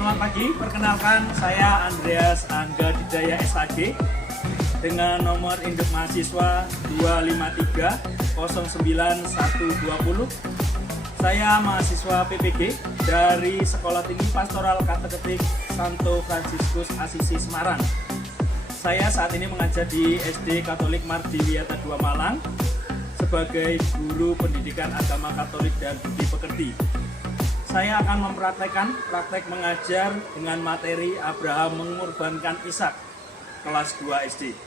Selamat pagi, perkenalkan saya Andreas Angga Didaya SHG dengan nomor induk mahasiswa 253-09120. Saya mahasiswa PPG dari Sekolah Tinggi Pastoral Kateketik Santo Fransiskus Asisi Semarang. Saya saat ini mengajar di SD Katolik Mardiwiata 2 Malang sebagai guru pendidikan agama Katolik dan budi pekerti. Saya akan mempraktekkan praktek mengajar dengan materi Abraham mengorbankan Ishak kelas 2 SD.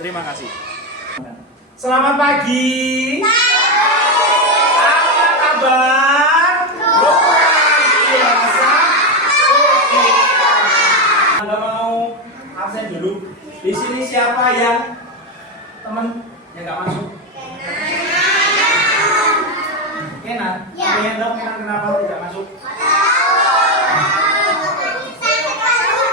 Terima kasih. Selamat pagi. Apa kabar? Luar biasa. Oke. Anda mau absen dulu. Di sini siapa yang teman yang nggak masuk? Kenan. Pengen tahu Kenan kenapa tidak masuk?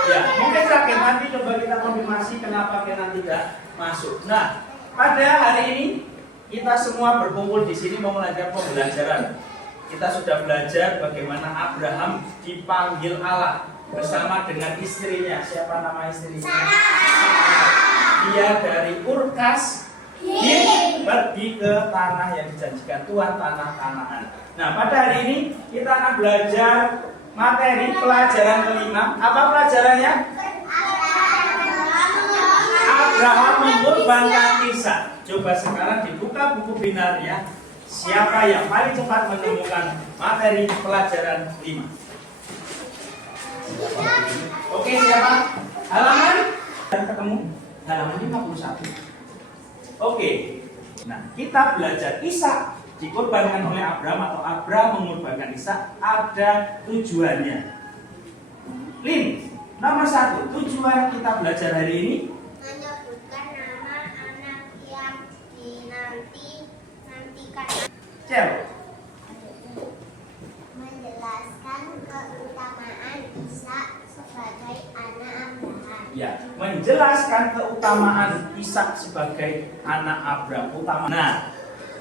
Ya, mungkin sakit. Nanti coba kita konfirmasi kenapa Kenan tidak masuk. Nah, pada hari ini kita semua berkumpul di sini mau belajar pembelajaran. Kita sudah belajar bagaimana Abraham dipanggil Allah bersama dengan istrinya. Siapa nama istrinya? Dia dari Ur-Kasdim pergi ke tanah yang dijanjikan Tuhan, tanah Kanaan. Nah, pada hari ini kita akan belajar materi pelajaran kelima. Apa pelajarannya? Abraham mengorbankan Ishak. Coba sekarang dibuka buku binarnya. Siapa yang paling cepat menemukan materi pelajaran 5? Oke, siapa? Halaman? Ketemu? Halaman 51. Oke. Nah, kita belajar Ishak dikorbankan oleh Abraham atau Abraham mengorbankan Ishak ada tujuannya. Lin, nomor 1, tujuan kita belajar hari ini menyebutkan nama anak yang dinantikan. Cel. Menjelaskan keutamaan Ishak sebagai anak Abraham. Ya, menjelaskan keutamaan Ishak sebagai anak Abraham. Nah,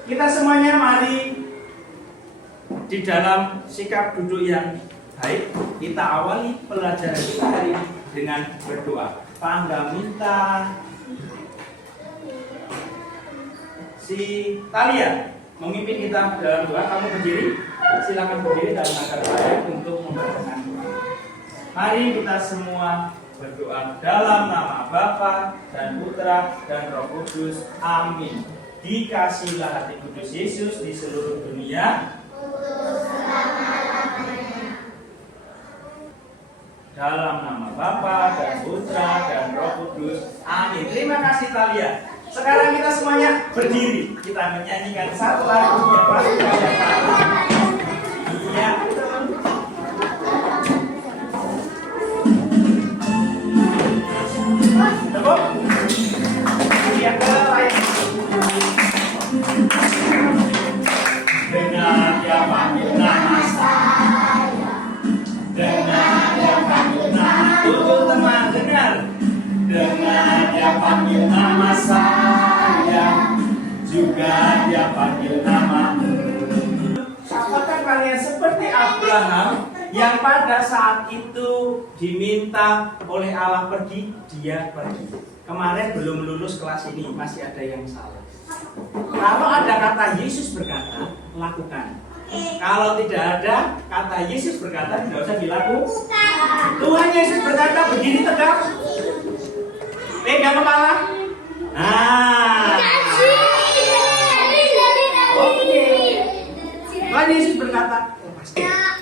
kita semuanya mari di dalam sikap duduk yang baik kita awali pelajaran kita hari ini dengan berdoa. Pangga minta si Talia memimpin kita dalam doa. Kamu berdiri, silakan berdiri dalam agar baik untuk membacakan doa. Mari kita semua berdoa dalam nama Bapa dan Putra dan Roh Kudus. Amin. Dikasihlah hati kudus Yesus di seluruh dunia. Dalam nama Bapa dan Putra dan Roh Kudus. Amin. Terima kasih Talia. Sekarang kita semuanya berdiri. Kita menyanyikan satu lagu yang pasti kalian tahu. Iya. Tepuk. Lihat ke layar. Dengar dia panggil nama saya. Dengar dia panggil nama. Tunggu teman, dengar. Dengar dia panggil nama saya. Juga dia panggil nama. Apakah kalian seperti Abraham yang pada saat itu diminta oleh Allah pergi, dia pergi. Kemarin belum lulus kelas ini, masih ada yang salah. Kalau ada kata Yesus berkata, lakukan. Kalau tidak ada kata Yesus berkata, tidak usah dilakukan. Tuhan Yesus berkata, berdiri tegak, pegang kepala. Nah, oke. Tuhan Yesus berkata,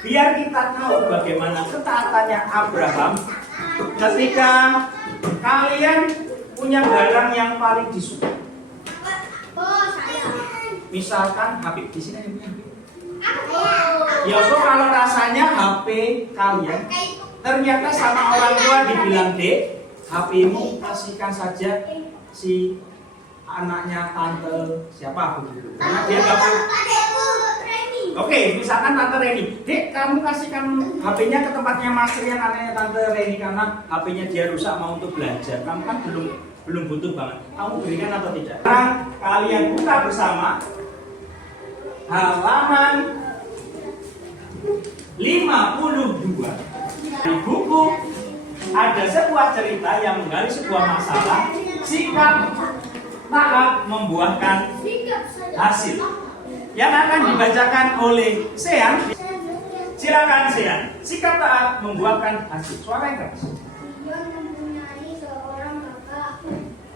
biar kita tahu bagaimana ketaatannya Abraham ketika kalian punya barang yang paling disuka. Misalkan HP, di sini ada yang punya HP. Ya kok kalau rasanya HP kalian ternyata sama orang tua dibilang, "Dek, HP-mu kasihkan saja si anaknya tante siapa begitu." Karena dia enggak punya. Oke, misalkan tante Reni, "Dek, kamu kasihkan HP-nya ke tempatnya Mas Rian, anaknya tante Reni karena HP-nya dia rusak mau untuk belajar." Kamu kan belum butuh banget. Kamu berikan atau tidak? Sekarang kalian buka bersama halaman 52. cerita yang menggali sebuah masalah, sikap taat membuahkan hasil. Yang akan dibacakan oleh Sean, silakan Sean. Sikap taat membuahkan hasil. Suara yang keras. Gideon mempunyai seorang kakak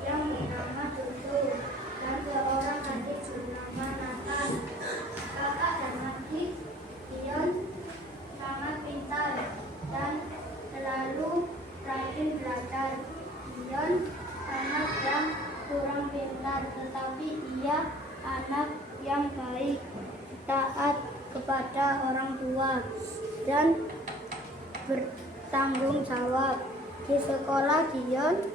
yang bernama Joshua dan seorang adik bernama Nathan. Kakak dan adik Gideon sangat pintar dan selalu rajin belajar. Gideon anak yang kurang pintar, tetapi ia anak yang baik, taat kepada orang tua, dan bertanggung jawab. Di sekolah, Gideon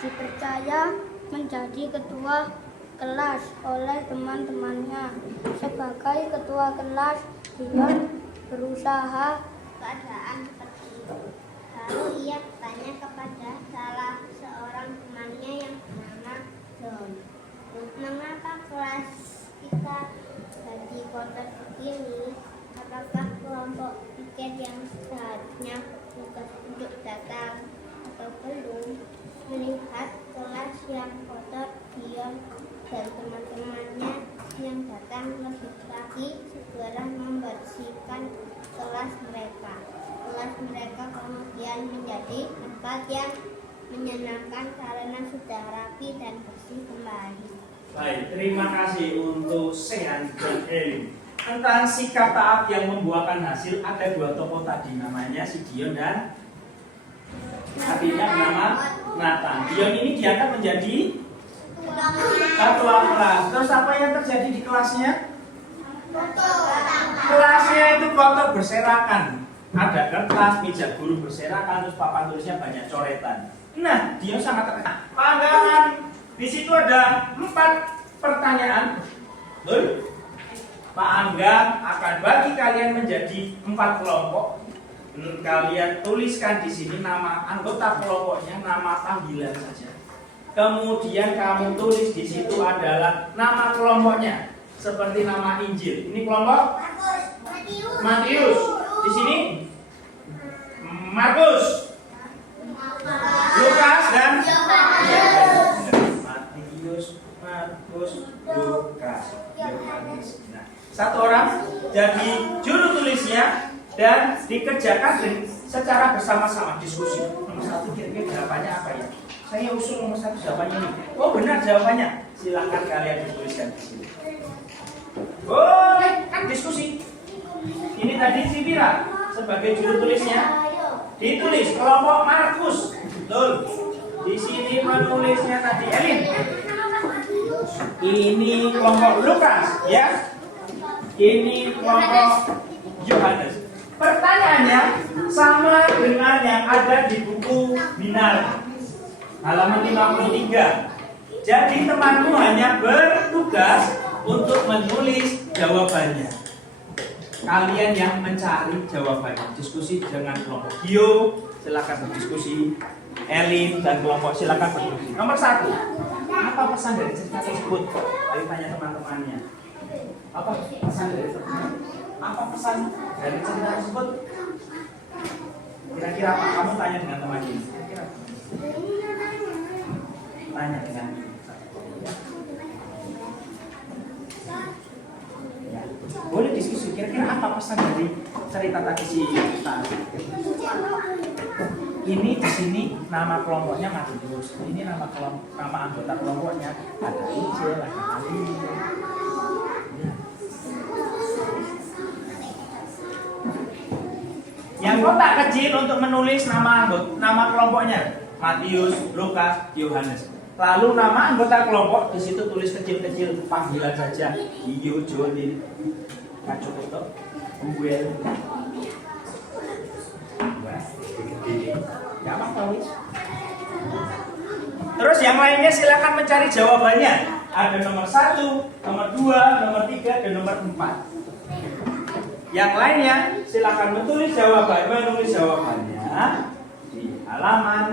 dipercaya menjadi ketua kelas oleh teman-temannya. Sebagai ketua kelas, Gideon berusaha keadaan seperti itu. Lalu ia bertanya kepada salah seorang temannya yang bernama John, mengapa kelas kita jadi kotor begini? Apakah kelompok pikir yang seharusnya bertugas untuk datang atau belum? Melihat kelas yang kotor, Gideon dan teman-temannya yang datang lebih lagi segera membersihkan kelas mereka. Kelas mereka kemudian menjadi tempat yang menyenangkan karena sudah rapi dan bersih kembali. Baik, terima kasih untuk Sean dan Elin. Tentang sikap taat yang membuahkan hasil, ada dua tokoh tadi, namanya si Gideon dan adiknya bernama Nathan. Gideon ini diangkat menjadi ketua kelas. Terus apa yang terjadi di kelasnya? Kelasnya itu kotor berserakan. Ada kertas, meja guru berserakan, terus papan tulisnya banyak coretan. Nah, Gideon sangat terkejut. Pandangan di situ ada 4 pertanyaan. Betul? Pak Angga akan bagi kalian menjadi 4 kelompok. Kalian tuliskan di sini nama anggota kelompoknya, nama panggilan saja. Kemudian kamu tulis di situ adalah nama kelompoknya, seperti nama Injil. Ini kelompok Matius. Di sini Markus, Lukas dan Matius, Markus, Lukas, Yohanes. Nah, satu orang jadi juru tulisnya dan dikerjakan secara bersama-sama diskusi. Nomor 1 kira-kira jawabannya apa ya? Saya usul nomor 1 jawabannya ini. Oh benar jawabannya. Silakan kalian dituliskan di sini. Boleh kan diskusi. Ini tadi si Vira sebagai juru tulisnya ditulis kelompok Markus. Betul. Di sini penulisnya tadi Elin. Ini kelompok Lukas, ya. Ini kelompok Yohanes. Pertanyaannya sama dengan yang ada di buku Binar halaman 53. Jadi temanmu hanya bertugas untuk menulis jawabannya. Kalian yang mencari jawabannya. Diskusi dengan kelompok Gio, silakan berdiskusi. Elin dan kelompok silakan berdiskusi. Nomor 1. Apa pesan dari cerita tersebut? Ayo tanya teman-temannya. Apa pesan dari cerita? Apa pesan dari cerita tersebut? Kira-kira apa? Kamu tanya dengan teman ini. Kira-kira tanya dengan ya. Boleh diskusi. Kira-kira apa pesan dari cerita tadi si Ustaz? Ini di sini nama kelompoknya Matius. Ini nama anggota kelompoknya ada Injil, ada Ali. Yang kotak kecil untuk menulis nama kelompoknya Matius, Lukas, Yohanes. Lalu nama anggota kelompok di situ tulis kecil-kecil panggilan saja. Gio, Jolin, Kacokoto, Uwel. Ya apa wis? Terus yang lainnya silakan mencari jawabannya. Ada nomor 1, nomor 2, nomor 3, dan nomor 4. Yang lainnya silakan menulis jawabannya di halaman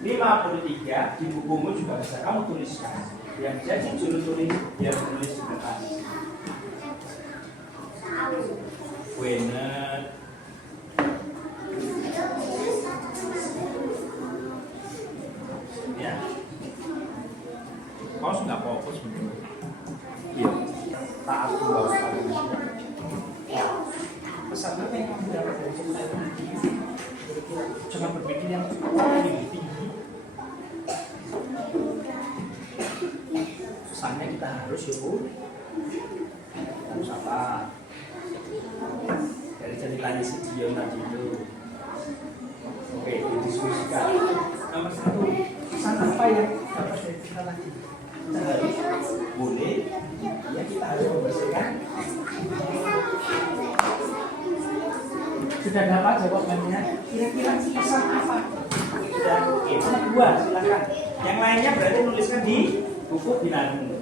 53 di bukumu juga bisa kamu tuliskan. Yang jadi juru tulis dia menulis di depan. Benar. pesan apa yang kamu dapat dari cerita itu? Jangan berpikir yang tinggi. Pesannya kita harus harus apa? Dari ceritanya si Dion tadi itu. Oke, didiskusikan. Nomor 1, pesan apa yang dapat dari cerita tadi? Kita harus boleh, ya kita harus membersihkan. Sudah dapat jawabannya? Kira-kira pesan apa? Sudah, oke, pesan 2, silakan. Yang lainnya berarti nuliskan di buku binatang.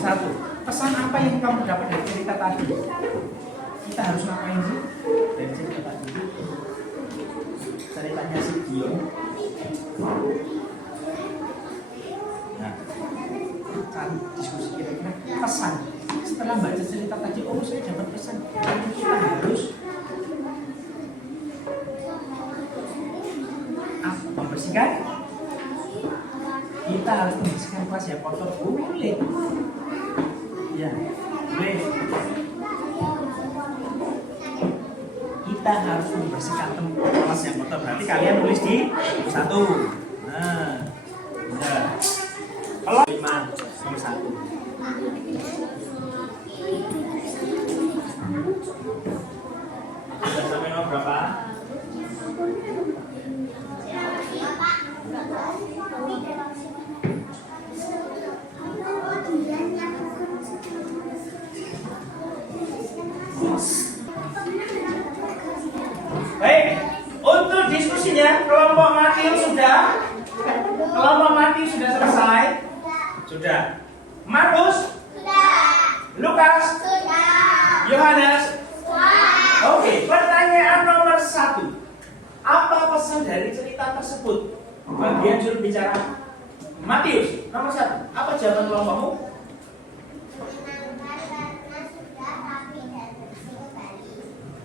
Satu, pesan apa yang kamu dapat dari cerita tadi? Kita harus ngapain sih dari cerita tadi? Ceritanya si Dion. Nah, cari diskusi kira-kira pesan. Setelah baca cerita tadi, oh saya dapat pesan. Kita harus membersihkan. Kita harus membersihkan kelas yang kotor. Boleh. Ya, boleh. Kita harus membersihkan kelas yang kotor. Berarti kalian tulis di 1. Nah, udah. Kalau 5, nomor 1. Sudah sampai nomor berapa? Baik, untuk diskusinya kelompok Matius sudah? Kelompok Matius sudah selesai? Sudah. Markus? Sudah. Lukas? Sudah. Yohanes? Sudah. Oke, pertanyaan nomor 1. Apa pesan dari cerita tersebut? Bagian juru bicara Matius, nomor 1. Apa jawaban kelompokmu?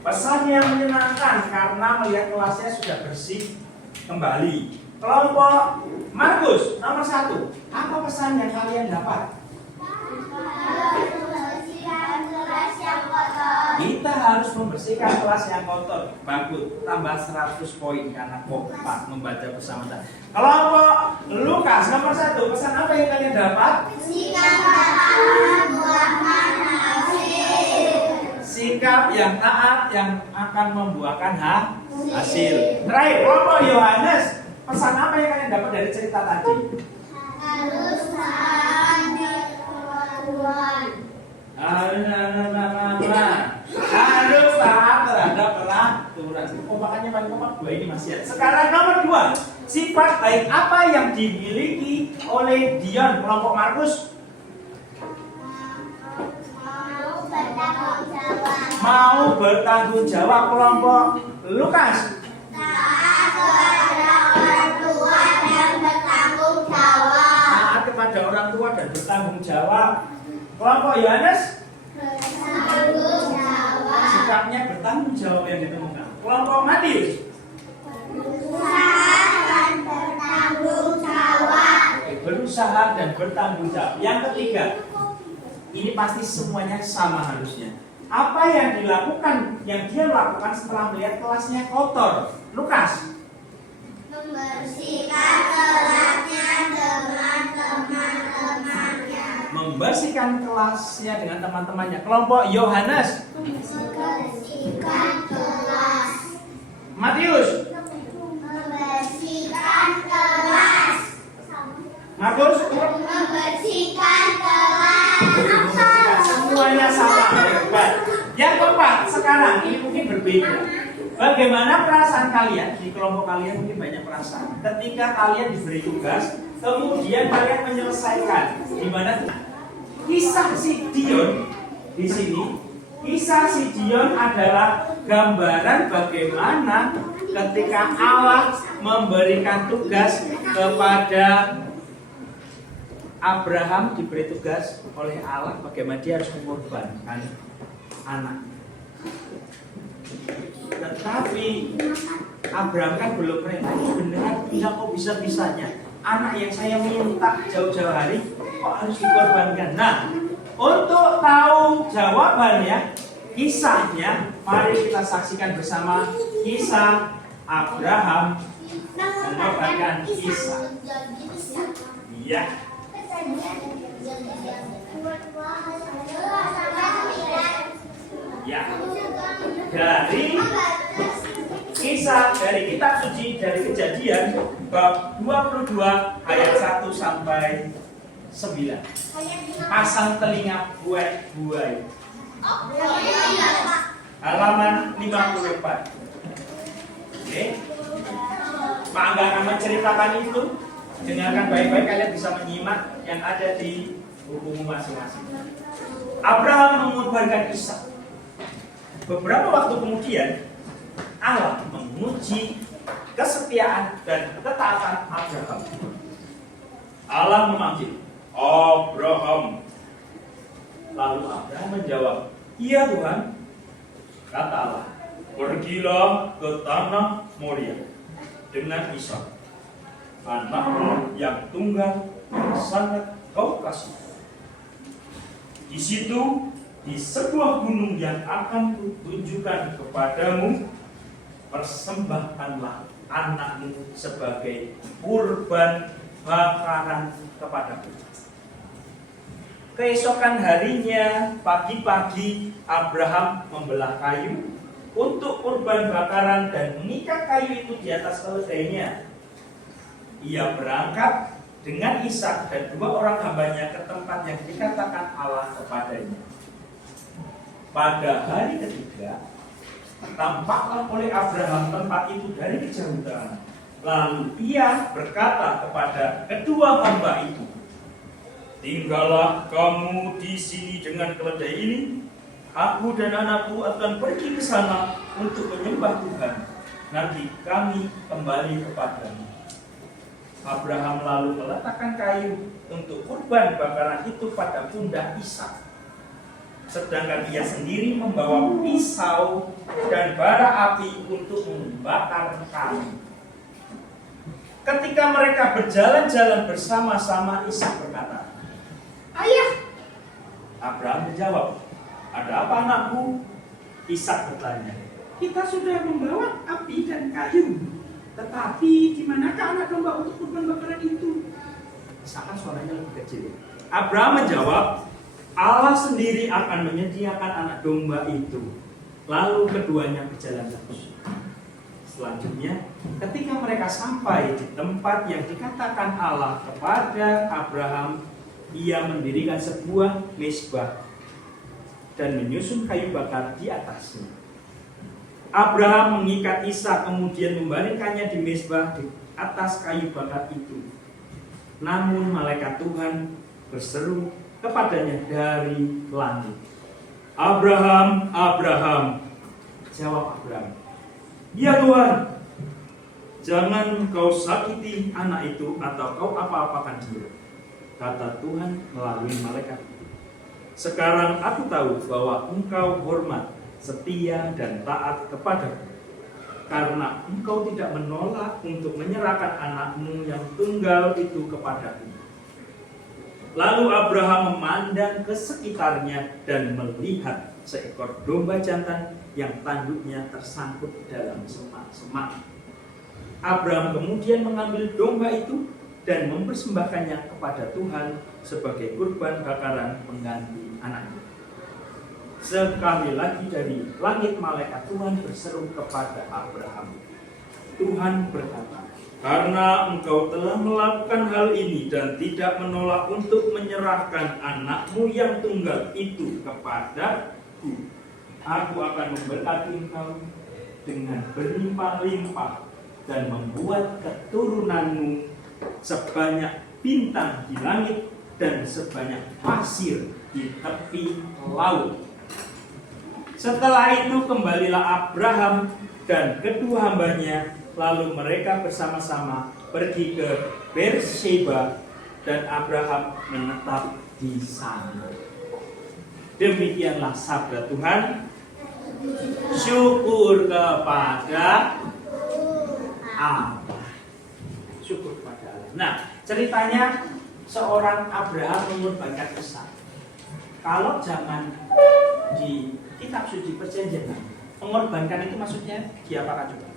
Pesan yang menyenangkan karena melihat kelasnya sudah bersih kembali. Kelompok Markus, nomor 1. Apa pesan yang kalian dapat? Kita harus membersihkan kelas yang kotor. Bagus, tambah 100 poin karena kompak membaca bersama. Kelompok Lukas, nomor 1. Pesan apa yang kalian dapat? Sikap yang taat yang akan membuahkan hasil. Terakhir, kelompok Yohanes, pesan apa yang kalian dapat dari cerita tadi? Harus taat peraturan. Harus taat terhadap peraturan. Kompakannya paling kompak 2 ini masih ada. Sekarang nomor 2. Sifat baik apa yang dimiliki oleh Dion, kelompok Markus? Mau bertanggung jawab, kelompok Lukas. Taat kepada orang tua dan bertanggung jawab. Taat kepada orang tua dan bertanggung jawab. Kelompok Yohanes. Bertanggung jawab. Sikapnya bertanggung jawab yang ditemukan. Kelompok Matius. Berusaha dan bertanggung jawab. Berusaha dan bertanggung jawab. Yang ketiga, ini pasti semuanya sama harusnya. Apa yang dilakukan, yang dia lakukan setelah melihat kelasnya kotor? Lukas. Membersihkan kelasnya dengan teman-temannya. Membersihkan kelasnya dengan teman-temannya. Kelompok Yohanes. Membersihkan kelas. Matius. Membersihkan kelas. Markus. Membersihkan kelas. Semuanya sama. Baik. Yang keempat, sekarang ini mungkin berbeda. Bagaimana perasaan kalian? Di kelompok kalian mungkin banyak perasaan. Ketika kalian diberi tugas, kemudian kalian menyelesaikan. Di mana kisah si Dion di sini? Kisah si Dion adalah gambaran bagaimana ketika Allah memberikan tugas kepada Abraham, diberi tugas oleh Allah bagaimana dia harus mengorbankan anak. Tetapi Abraham kan belum rela. Beneran tidak kok bisa-bisanya anak yang saya minta jauh-jauh hari kok harus dikorbankan? Nah, untuk tahu jawabannya, kisahnya, mari kita saksikan bersama kisah Abraham mengorbankan Ishak. Iya. Ya. Dari kisah dari kitab suci dari Kejadian bab 22 ayat 1 sampai 9. Pasang telinga buai-buai. Halaman 54. Oke. Pak Angga akan menceritakan itu. Dengarkan baik-baik, kalian bisa menyimak yang ada di bukumu masing-masing. Abraham mengorbankan Ishak. Beberapa waktu kemudian Allah menguji kesetiaan dan ketaatan Abraham. Allah memanggil Abraham. Lalu Abraham menjawab, "Iya Tuhan." Kata Allah, "Pergilah ke tanah Moria dengan Ishak, anakmu yang tunggal yang sangat kau kasih. Di situ, di sebuah gunung yang akan kutunjukkan kepadamu, persembahkanlah anakmu sebagai kurban bakaran kepadaku." Keesokan harinya, pagi-pagi Abraham membelah kayu untuk kurban bakaran dan mengikat kayu itu di atas keledainya. Ia berangkat dengan Ishak dan 2 orang hambanya ke tempat yang dikatakan Allah kepadanya. Pada hari ketiga, tampaklah oleh Abraham tempat itu dari kejauhan. Lalu ia berkata kepada kedua hamba itu, "Tinggallah kamu di sini dengan keledai ini. Aku dan anakku akan pergi ke sana untuk menyembah Tuhan. Nanti kami kembali kepadamu." Abraham lalu meletakkan kayu untuk kurban bakaran itu pada pundak Ishak, sedangkan ia sendiri membawa pisau dan bara api untuk membakar kayu. Ketika mereka berjalan-jalan bersama-sama, Ishak berkata, "Ayah." Abraham menjawab, "Ada apa anakku?" Ishak bertanya, "Kita sudah membawa api dan kayu, tetapi di manakah anak domba untuk kurban bakaran itu?" Ishak kan suaranya lebih kecil. Abraham menjawab, "Allah sendiri akan menyediakan anak domba itu." Lalu keduanya berjalan terus. Selanjutnya, ketika mereka sampai di tempat yang dikatakan Allah kepada Abraham, ia mendirikan sebuah mezbah dan menyusun kayu bakar di atasnya. Abraham mengikat Ishak kemudian membaringkannya di mezbah di atas kayu bakar itu. Namun malaikat Tuhan berseru kepadanya dari langit, "Abraham, Abraham." Jawab Abraham, "Ya Tuhan, jangan kau sakiti anak itu atau kau apa-apakan dia." Kata Tuhan melalui malaikat itu, "Sekarang aku tahu bahwa engkau hormat, setia dan taat kepadaku, karena engkau tidak menolak untuk menyerahkan anakmu yang tunggal itu kepadaku." Lalu Abraham memandang ke sekitarnya dan melihat seekor domba jantan yang tanduknya tersangkut dalam semak-semak. Abraham kemudian mengambil domba itu dan mempersembahkannya kepada Tuhan sebagai kurban bakaran pengganti anaknya. Sekali lagi dari langit malaikat Tuhan berseru kepada Abraham. Tuhan berkata, "Karena engkau telah melakukan hal ini dan tidak menolak untuk menyerahkan anakmu yang tunggal itu kepadaku, aku akan memberkati engkau dengan berlimpah-limpah dan membuat keturunanmu sebanyak bintang di langit dan sebanyak pasir di tepi laut." Setelah itu kembalilah Abraham dan kedua hambanya, lalu mereka bersama-sama pergi ke Beersheba dan Abraham menetap di sana. Demikianlah sabda Tuhan. Syukur kepada Allah. Syukur kepada Allah. Nah, Ceritanya seorang Abraham mengorbankan Ishak. Kalau zaman di kitab suci perjanjian, mengorbankan itu maksudnya diapakan juga?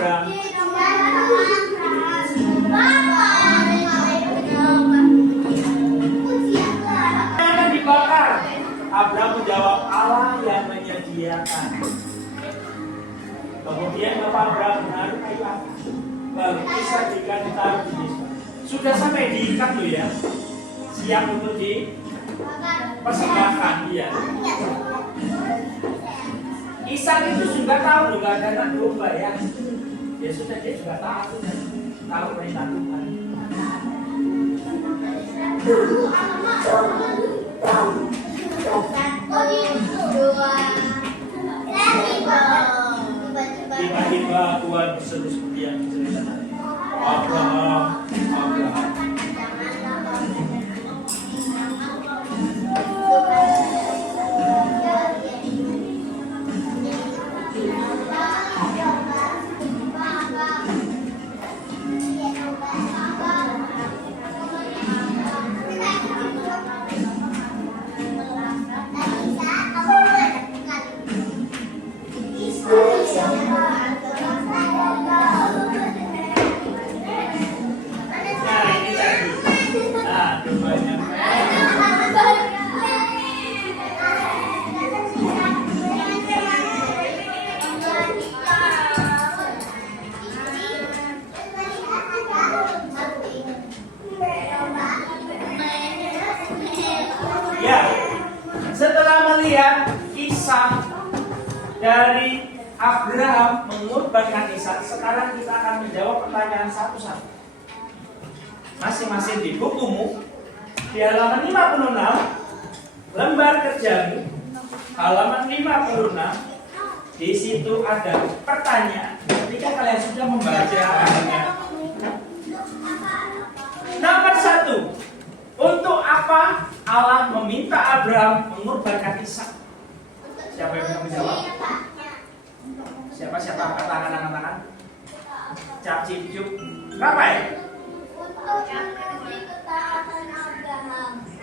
Akan dibakar. Abraham menjawab, Allah yang menyediakan. Kemudian Bapak Abraham menaruh kayu api, lalu Ishak ditaruh di Mizpah. Sudah sampai diikat loh ya, siap untuk dipersembahkan dia. Ishak itu juga tahu loh, nggak ada anak domba ya. Ya sudah, dia juga tahu perintah Tuhan. Tiba-tiba Tuhan berseru seperti yang diceritakan. Abraham. Ya, setelah melihat kisah dari Abraham mengorbankan Ishak, sekarang kita akan menjawab pertanyaan satu-satu. Masing-masing di bukumu, di halaman 56, lembar kerjamu, halaman 56, di situ ada pertanyaan. Ketika kalian sudah membacanya, nomor 1, untuk apa Allah meminta Abraham mengorbankan Ishak? Siapa yang bisa menjawab? Siapa angkat tangan? Cap cip cup. Kenapa ya?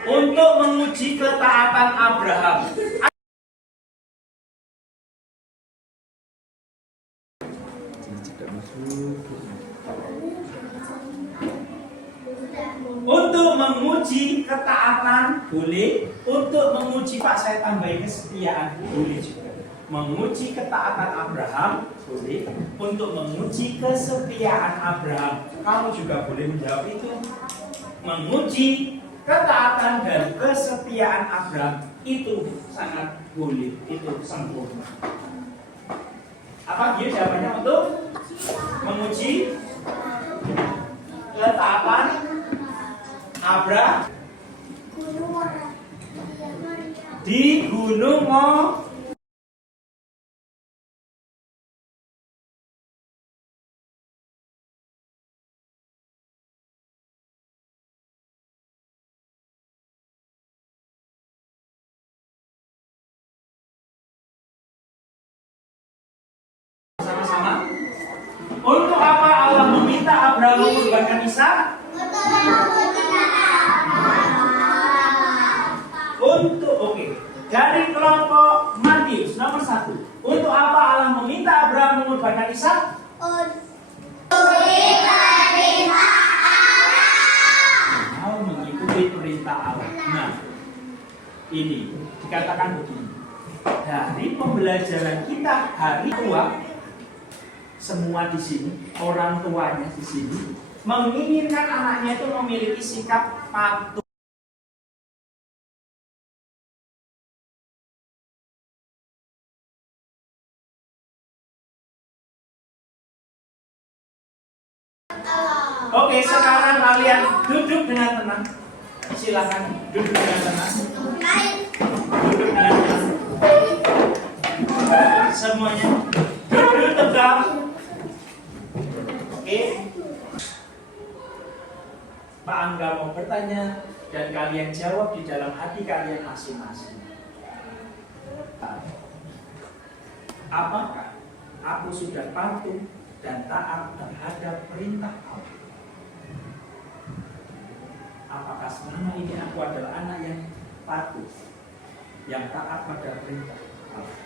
Untuk menguji ketaatan Abraham. Untuk menguji ketaatan boleh, untuk menguji Pak saya tambahin kesetiaan boleh juga. Menguji ketaatan Abraham boleh, untuk menguji kesetiaan Abraham kamu juga boleh menjawab itu. Menguji ketaatan dan kesetiaan Abraham itu sangat boleh, itu sempurna. Apa dia jawabannya untuk menguji ketaatan Abraham di Gunung sama-sama. Untuk apa Allah meminta Abraham mengorbankan Ishak? Dari kelompok Matius nomor 1. Untuk apa Allah meminta Abraham mengorbankan Ishak? Mau mengikuti perintah Allah. Nah, ini dikatakan begini. Dari pembelajaran kita hari tua, semua di sini, orang tuanya di sini, menginginkan anaknya itu memiliki sikap patuh. Oke, sekarang kalian duduk dengan tenang. Silakan duduk dengan tenang. Duduk dengan tenang. Semuanya duduk tegak. Oke? Pak Angga mau bertanya dan kalian jawab di dalam hati kalian masing-masing. Apakah aku sudah patuh dan taat terhadap perintah Allah? Apakah selama ini aku adalah anak yang patuh, yang taat pada perintah Allah?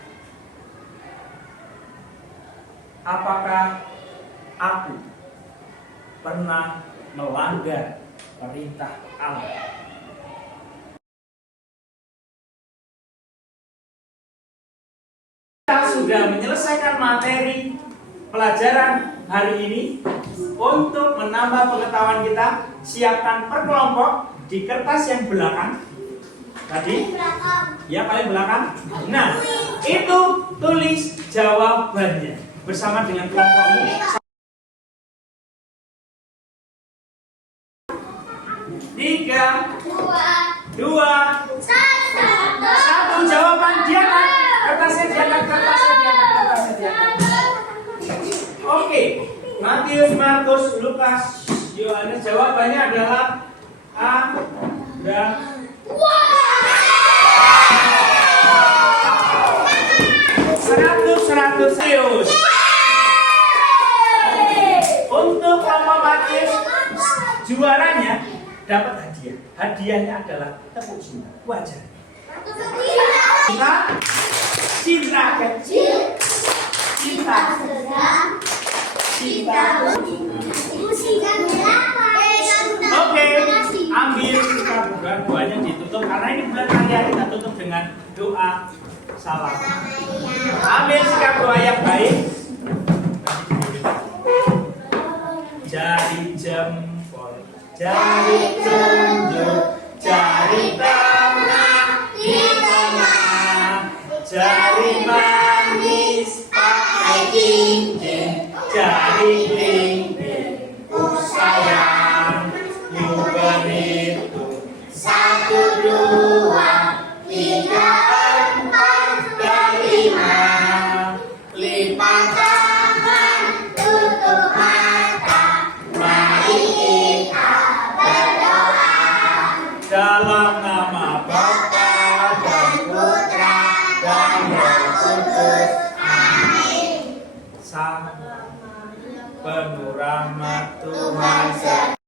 Apakah aku pernah melanggar perintah Allah? Kita sudah menyelesaikan materi pelajaran hari ini. Untuk menambah pengetahuan kita, siapkan per kelompok di kertas yang belakang. Tadi, ya paling belakang. Nah, itu tulis jawabannya bersama dengan kelompokmu. 3, 2, 1. Jawaban diangkat. Kertasnya diangkat. Oke, Matius, Markus, Lukas, Yohanes. Jawabannya adalah A dan 100 serius. Untuk kelompok Matius, juaranya dapat hadiah. Hadiahnya adalah tepuk cinta. Wajar. Cinta kecil, cinta sedang, cinta. Oke, ambil sikap doanya ditutup karena ini bulan kalian kita tutup dengan doa salam. Ambil sikap doa yang baik. Jari jempol, jari telunjuk, jari tengah di tengah, jari manis pakai cincin, jari kelingking sayang, begitu. 1, 2, 3, 4, dan 5. Lipat tangan, tutup mata, mari kita berdoa. Dalam nama Bapa dan Putra dan Roh Kudus. Amin. Sang penuh rahmat Tuhan.